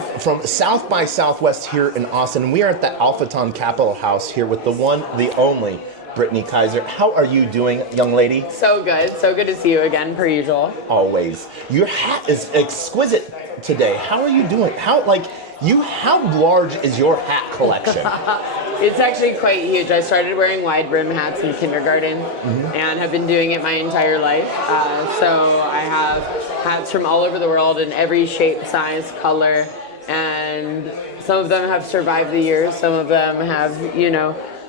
live from South by Southwest here in Austin. We are at the Alphaton Capital House here with the one, the only, Brittany Kaiser. How are you doing, young lady? So good. So good to see you again, per usual. Always. Your hat is exquisite today. How are you doing? How large is your hat collection? It's actually quite huge. I started wearing wide brim hats in kindergarten and have been doing it my entire life. So I have hats from all over the world in every shape, size, color, and some of them have survived the years. Some of them have,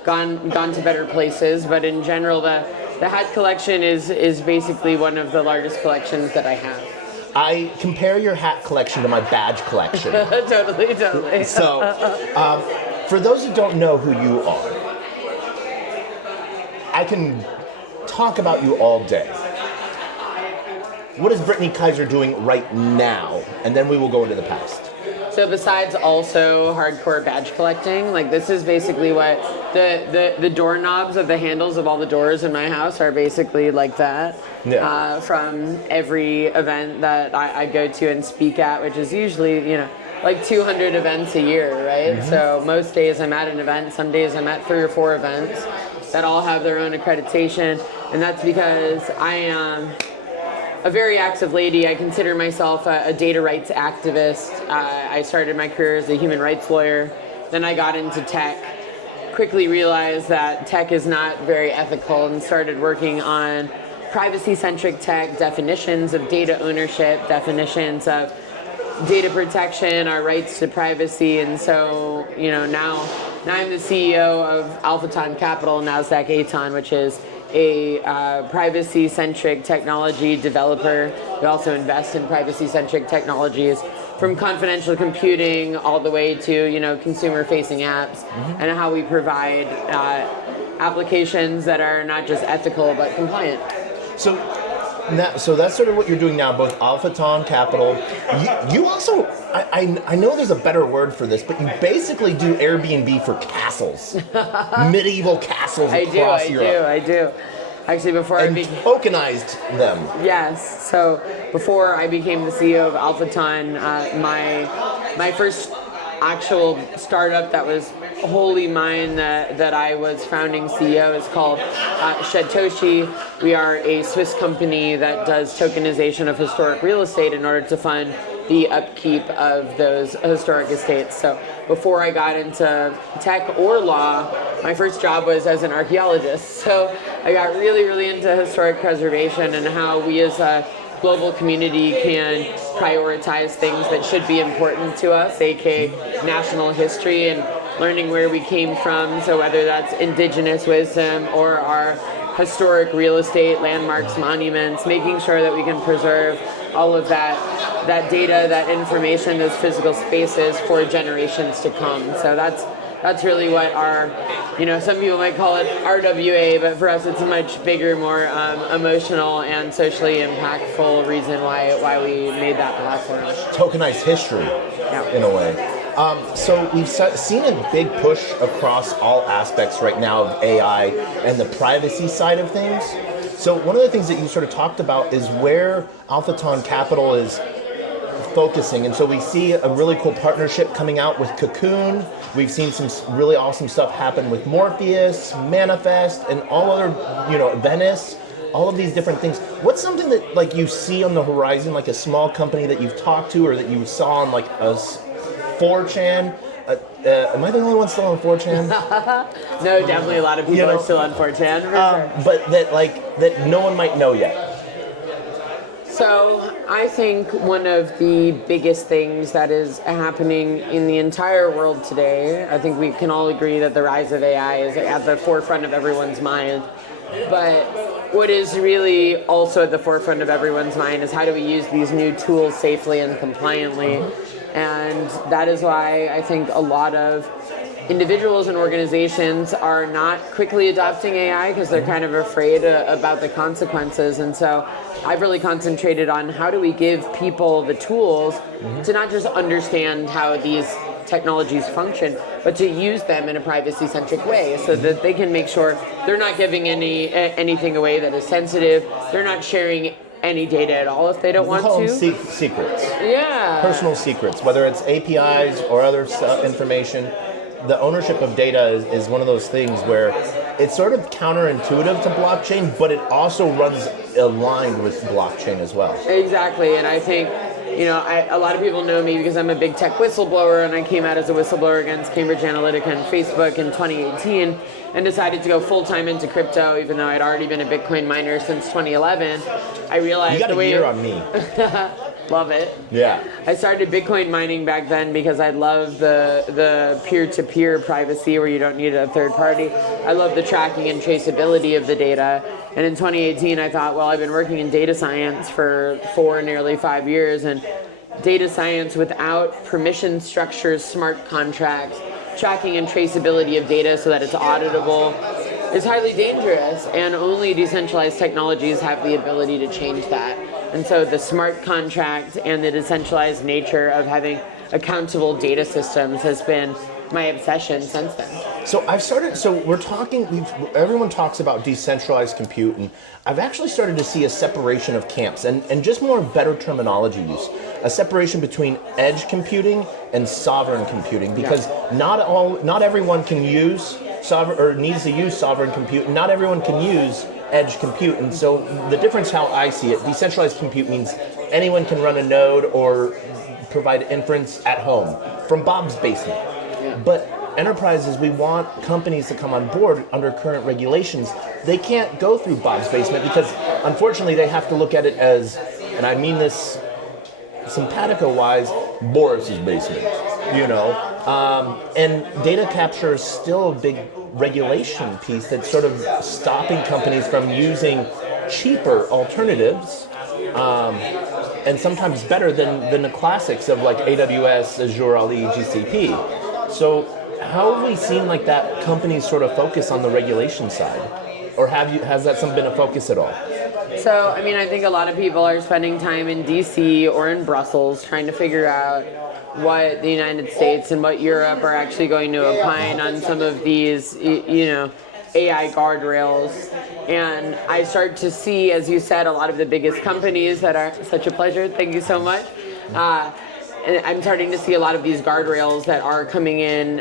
gone to better places. But in general, the hat collection is basically one of the largest collections that I have. I compare your hat collection to my badge collection. Totally. So, for those who don't know who you are, I can talk about you all day. What is Brittany Kaiser doing right now? And then we will go into the past. So besides also hardcore badge collecting, this is basically what the doorknobs of the handles of all the doors in my house are basically like that. Yeah. From every event that I go to and speak at, which is usually, 200 events a year, right? Mm-hmm. So most days I'm at an event, some days I'm at 3 or 4 events that all have their own accreditation, and that's because I am a very active lady. I consider myself a data rights activist. I started my career as a human rights lawyer. Then I got into tech, quickly realized that tech is not very ethical and started working on privacy-centric tech, definitions of data ownership, definitions of data protection, our rights to privacy. And so, now I'm the CEO of Alphaton Capital, Nasdaq Aton, which is a privacy-centric technology developer. We also invest in privacy-centric technologies, from confidential computing all the way to consumer-facing apps, and how we provide applications that are not just ethical but compliant. So that's sort of what you're doing now, both Alphaton Capital. You also, I know there's a better word for this, but you basically do Airbnb for castles, medieval castles across Europe. I do. Actually, before and tokenized them. Yes. So before I became the CEO of Alphaton, my first actual startup that was wholly mine that I was founding CEO is called Shetoshi. We are a Swiss company that does tokenization of historic real estate in order to fund the upkeep of those historic estates. So before I got into tech or law, my first job was as an archaeologist. So I got really, really into historic preservation and how we as a global community can prioritize things that should be important to us, aka national history and learning where we came from. So whether that's indigenous wisdom or our historic real estate, landmarks, monuments, making sure that we can preserve all of that data, that information, those physical spaces for generations to come. So that's really what our, some people might call it RWA, but for us it's a much bigger, more emotional and socially impactful reason why we made that platform. Tokenized history, in a way. So we've seen a big push across all aspects right now of AI and the privacy side of things. So one of the things that you sort of talked about is where Alphaton Capital is focusing, and so we see a really cool partnership coming out with Cocoon. We've seen some really awesome stuff happen with Morpheus, Manifest, and all other, Venice, all of these different things. What's something that you see on the horizon, like a small company that you've talked to or that you saw on a 4chan? Am I the only one still on 4chan? No, definitely a lot of people are still on 4chan. Sure. But that no one might know yet. So I think one of the biggest things that is happening in the entire world today, I think we can all agree that the rise of AI is at the forefront of everyone's mind. But what is really also at the forefront of everyone's mind is how do we use these new tools safely and compliantly? And that is why I think a lot of individuals and organizations are not quickly adopting AI because they're kind of afraid about the consequences. And so I've really concentrated on how do we give people the tools to not just understand how these technologies function, but to use them in a privacy-centric way so that they can make sure they're not giving anything away that is sensitive. They're not sharing any data at all if they don't want call to. them secrets. Yeah. Personal secrets, whether it's APIs or other information. The ownership of data is one of those things where it's sort of counterintuitive to blockchain, but it also runs aligned with blockchain as well. Exactly, and I think, a lot of people know me because I'm a big tech whistleblower, and I came out as a whistleblower against Cambridge Analytica and Facebook in 2018 and decided to go full-time into crypto, even though I'd already been a Bitcoin miner since 2011. I realized you got a year on me. Love it. Yeah. I started Bitcoin mining back then because I love the peer-to-peer privacy where you don't need a third party. I love the tracking and traceability of the data. And in 2018, I thought, well, I've been working in data science for nearly 5 years, and data science without permission structures, smart contracts, tracking and traceability of data so that it's auditable is highly dangerous, and only decentralized technologies have the ability to change that. And so the smart contract and the decentralized nature of having accountable data systems has been my obsession since then. So everyone talks about decentralized compute, and I've actually started to see a separation of camps and just more better terminology use. A separation between edge computing and sovereign computing, because not everyone can use sovereign or needs to use sovereign compute, and not everyone can use edge compute. And so the difference, how I see it, decentralized compute means anyone can run a node or provide inference at home from Bob's basement. But enterprises, we want companies to come on board under current regulations. They can't go through Bob's basement because unfortunately they have to look at it as, and I mean this simpatico-wise, Boris's basement, and data capture is still a big regulation piece that's sort of stopping companies from using cheaper alternatives, and sometimes better than the classics of like AWS, Azure, Ali, GCP. So how have we seen like that companies sort of focus on the regulation side? Or has that been a focus at all? So, I think a lot of people are spending time in DC or in Brussels trying to figure out what the United States and what Europe are actually going to opine on some of these, AI guardrails. And I start to see, as you said, a lot of the biggest companies that are such a pleasure. Thank you so much. And I'm starting to see a lot of these guardrails that are coming in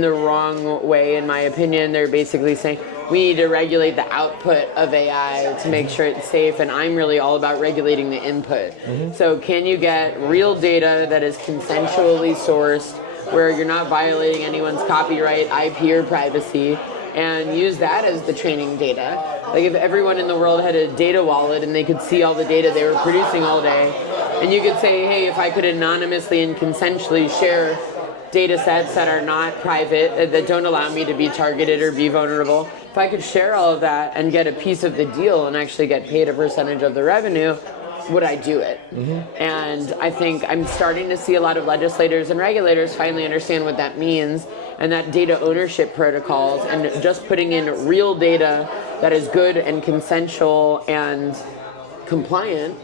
the wrong way, in my opinion. They're basically saying we need to regulate the output of AI to make sure it's safe, and I'm really all about regulating the input. Mm-hmm. So can you get real data that is consensually sourced, where you're not violating anyone's copyright, IP, or privacy, and use that as the training data? Like if everyone in the world had a data wallet and they could see all the data they were producing all day, and you could say, hey, if I could anonymously and consensually share data sets that are not private, that don't allow me to be targeted or be vulnerable, if I could share all of that and get a piece of the deal and actually get paid a percentage of the revenue, would I do it? Mm-hmm. And I think I'm starting to see a lot of legislators and regulators finally understand what that means, and that data ownership protocols and just putting in real data that is good and consensual and compliant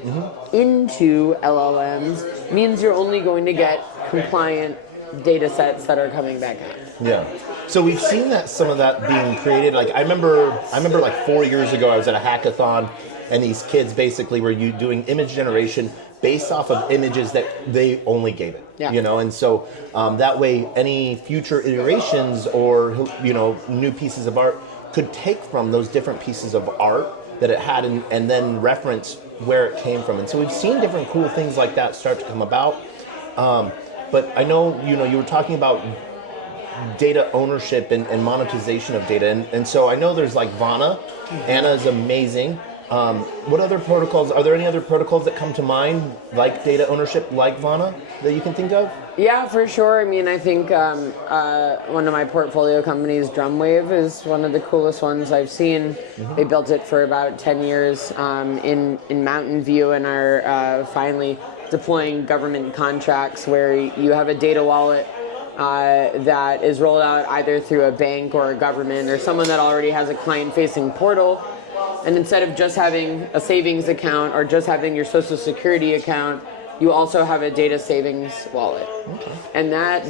into LLMs means you're only going to get compliant data sets that are coming back out. Yeah. So we've seen that some of that being created. Like I remember like 4 years ago I was at a hackathon, and these kids basically were doing image generation based off of images that they only gave it. Yeah. And so that way any future iterations or new pieces of art could take from those different pieces of art that it had and then reference where it came from. And so we've seen different cool things like that start to come about. But I know, you were talking about data ownership and monetization of data. And so I know there's like Vana. Anna is amazing. What other protocols, are there any other protocols that come to mind, like data ownership, like Vana, that you can think of? Yeah, for sure. I think one of my portfolio companies, Drumwave, is one of the coolest ones I've seen. Mm-hmm. They built it for about 10 years in Mountain View, and are finally deploying government contracts where you have a data wallet that is rolled out either through a bank or a government or someone that already has a client-facing portal. And instead of just having a savings account or just having your Social Security account, you also have a data savings wallet. Okay. And that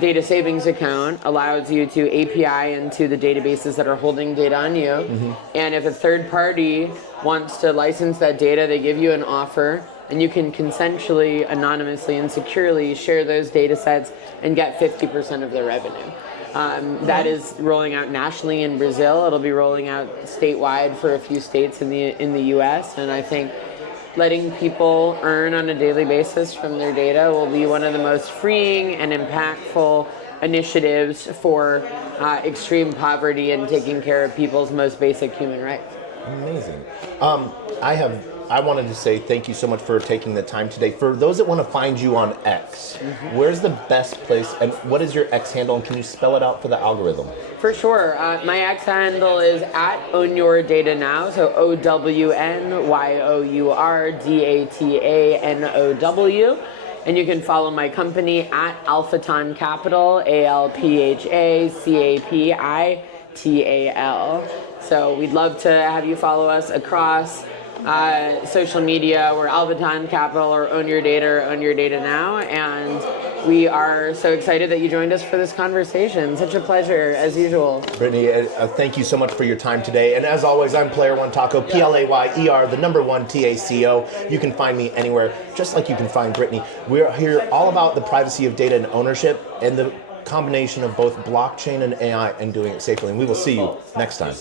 data savings account allows you to API into the databases that are holding data on you. And if a third party wants to license that data, they give you an offer, and you can consensually, anonymously, and securely share those data sets and get 50% of their revenue. That is rolling out nationally in Brazil. It'll be rolling out statewide for a few states in the US. And I think letting people earn on a daily basis from their data will be one of the most freeing and impactful initiatives for extreme poverty and taking care of people's most basic human rights. Amazing. I wanted to say thank you so much for taking the time today. For those that want to find you on X, where's the best place, and what is your X handle, and can you spell it out for the algorithm? For sure. My X handle is @OwnYourDataNow, so OwnYourDatanow. And you can follow my company @Alphaton Capital, ALPHACAPITAL. So we'd love to have you follow us across social media. We're Alphaton Capital or Own Your Data or Own Your Data Now. And we are so excited that you joined us for this conversation. Such a pleasure, as usual. Brittany, thank you so much for your time today. And as always, I'm Player One Taco, PLAYER, the number one TACO. You can find me anywhere, just like you can find Brittany. We're here all about the privacy of data and ownership and the combination of both blockchain and AI and doing it safely. And we will see you next time.